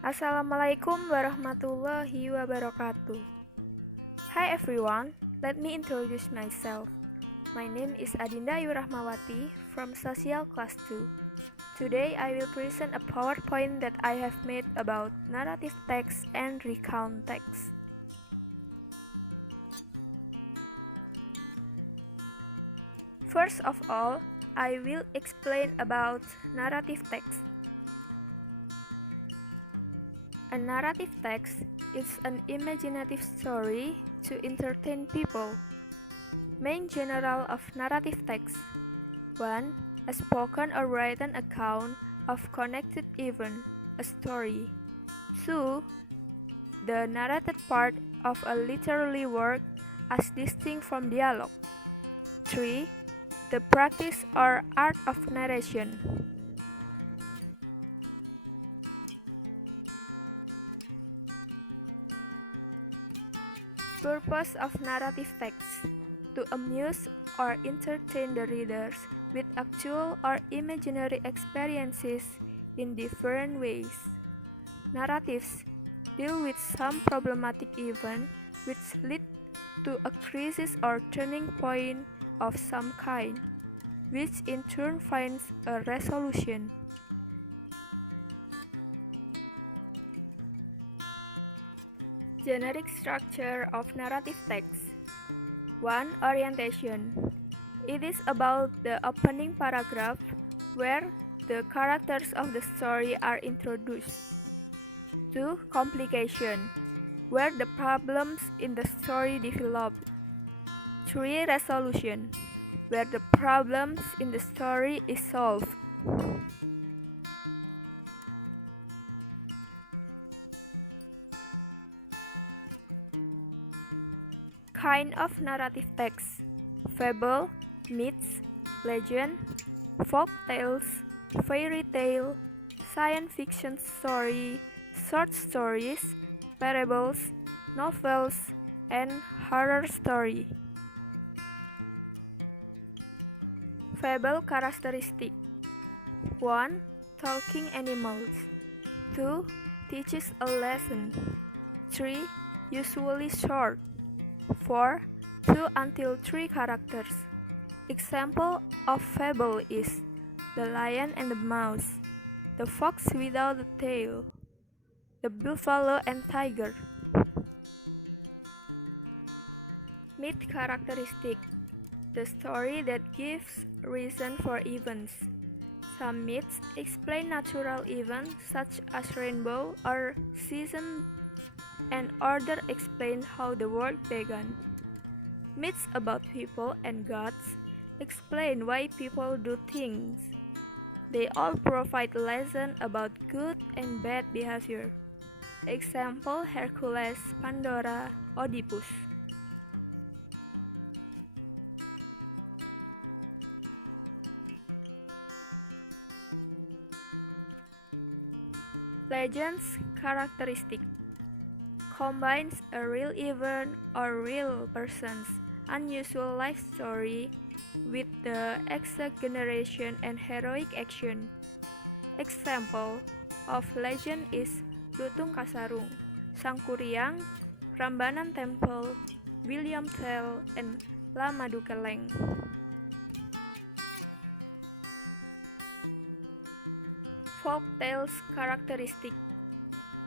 Assalamualaikum warahmatullahi wabarakatuh. Hi everyone, let me introduce myself. My name is Adinda Rahmawati from Social Class 2. Today I will present a PowerPoint that I have made about narrative text and recount text. First of all, I will explain about narrative text. A narrative text is an imaginative story to entertain people. Main genre of narrative text: 1. A spoken or written account of connected event, a story. 2. The narrated part of a literary work as distinct from dialogue. 3. The practice or art of narration. Purpose of narrative text: to amuse or entertain the readers with actual or imaginary experiences in different ways. Narratives deal with some problematic event which lead to a crisis or turning point of some kind, which in turn finds a resolution. Generic structure of narrative text. 1. Orientation. It is about the opening paragraph where the characters of the story are introduced. 2. Complication, where the problems in the story develop. 3. Resolution, where the problems in the story is solved. Kind of narrative text: fable, myths, legend, folk tales, fairy tale, science fiction story, short stories, parables, novels, and horror story. Fable characteristic: 1. Talking animals. 2. Teaches a lesson. 3. Usually short. 4. 2 until 3 characters. Example of fable is The Lion and the Mouse, The Fox Without a Tail, The Buffalo and Tiger. Myth characteristic: the story that gives reason for events. Some myths explain natural events such as rainbow or season, and others explain how the world began. Myths about people and gods explain why people do things. They all provide lessons about good and bad behavior. Example: Hercules, Pandora, Oedipus. Legends characteristic: combines a real event or real person's unusual life story with the exaggeration and heroic action. Example of legend is Lutung Kasarung, Sangkuriang, Prambanan Temple, William Tell, and Lama Dukeleng. Folk tales characteristic: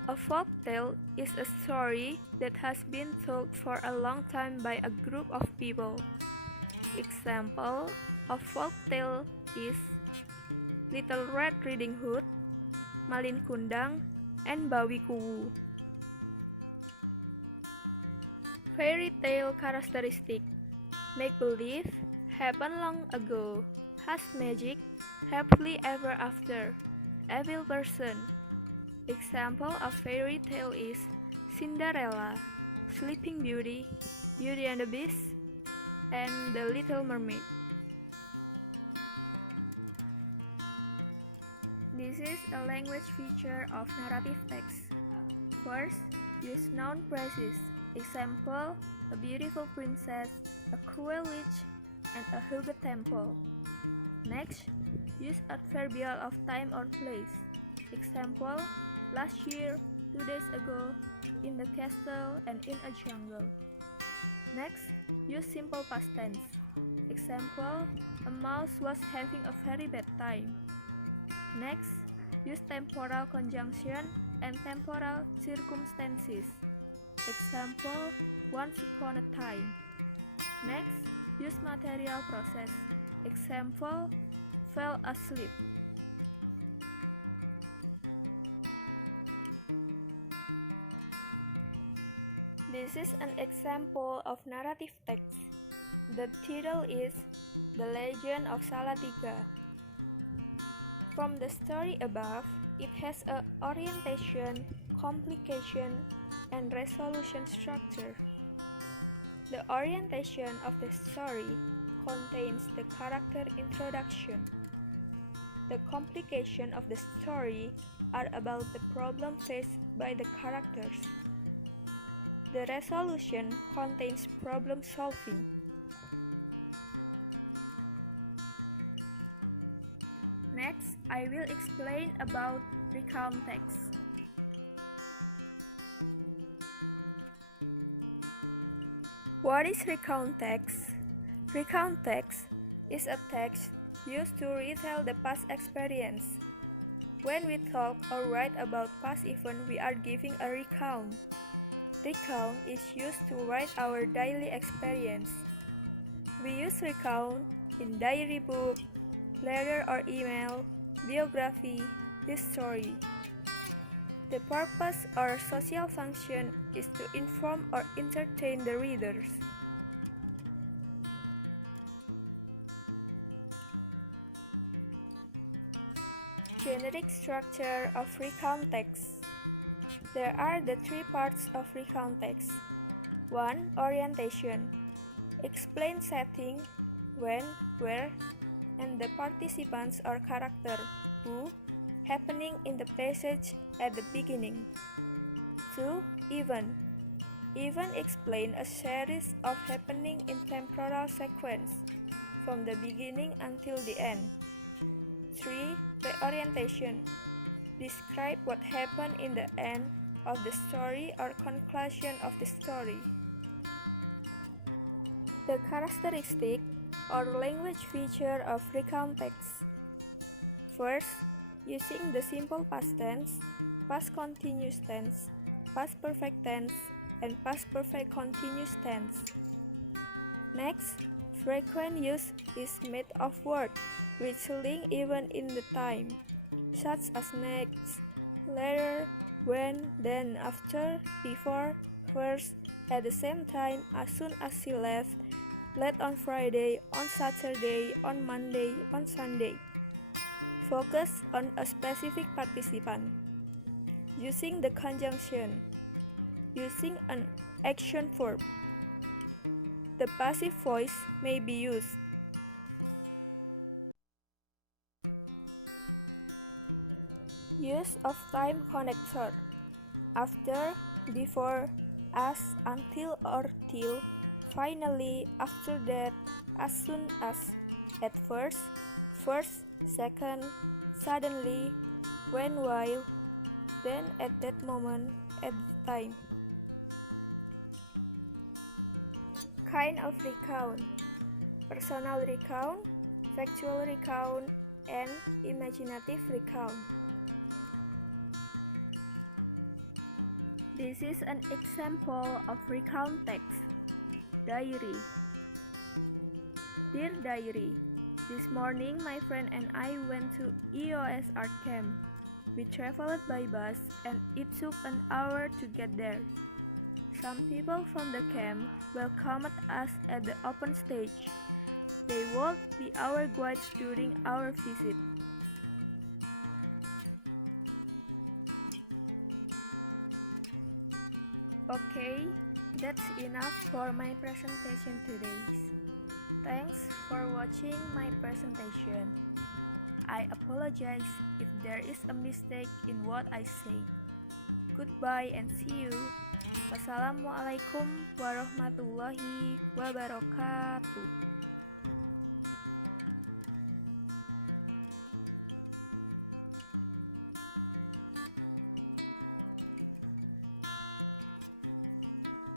a folk tale is a story that has been told for a long time by a group of people. Example of folk tale is Little Red Riding Hood, Malin Kundang, and Bawi Kuwu. Fairy tale characteristic: make-believe, happened long ago, has magic, happily ever after, evil person. Example of fairy tale is Cinderella, Sleeping Beauty, Beauty and the Beast, and The Little Mermaid. This is a language feature of narrative text. First, use noun phrases. Example: a beautiful princess, a cruel witch, and a huge temple. Next, use adverbial of time or place. Example: last year, 2 days ago, in the castle and in a jungle. Next, use simple past tense. Example, a mouse was having a very bad time. Next, use temporal conjunction and temporal circumstances. Example, once upon a time. Next, use material process. Example, fell asleep. This is an example of narrative text. The title is The Legend of Salatiga. From the story above, it has a orientation, complication, and resolution structure. The orientation of the story contains the character introduction. The complication of the story are about the problem faced by the characters. The resolution contains problem solving. Next, I will explain about Recontext. What is Recontext? Recontext is a text used to retell the past experience. When we talk or write about past events, we are giving a recount. Recount is used to write our daily experience. We use recount in diary book, letter or email, biography, history. The purpose or social function is to inform or entertain the readers. Generic structure of Recontext. There are the three parts of Recontext. 1. Orientation. Explain setting, when, where, and the participants or character, who, happening in the passage at the beginning. 2. Event. Event explain a series of happening in temporal sequence, from the beginning until the end. 3. Reorientation. Describe what happened in the end of the story or conclusion of the story. The characteristic or language feature of Recontext. First, using the simple past tense, past continuous tense, past perfect tense, and past perfect continuous tense. Next, frequent use is made of words which link event in the time, such as next, later, when, then, after, before, first, at the same time, as soon as she left, late on Friday, on Saturday, on Monday, on Sunday. Focus on a specific participant. Using the conjunction. Using an action verb. The passive voice may be used. Use of time connector. After, before, as, until or till, finally, after that, as soon as, at first, second, suddenly, when, while, then, at that moment, at the time. Kind of recount. Personal recount, factual recount, and imaginative recount. This is an example of Recontext. Diary. Dear Diary, this morning my friend and I went to XIIS art camp. We traveled by bus and it took an hour to get there. Some people from the camp welcomed us at the open stage. They would be our guides during our visit. Okay, that's enough for my presentation today. Thanks for watching my presentation. I apologize if there is a mistake in what I say. Goodbye and see you. Wassalamualaikum warahmatullahi wabarakatuh.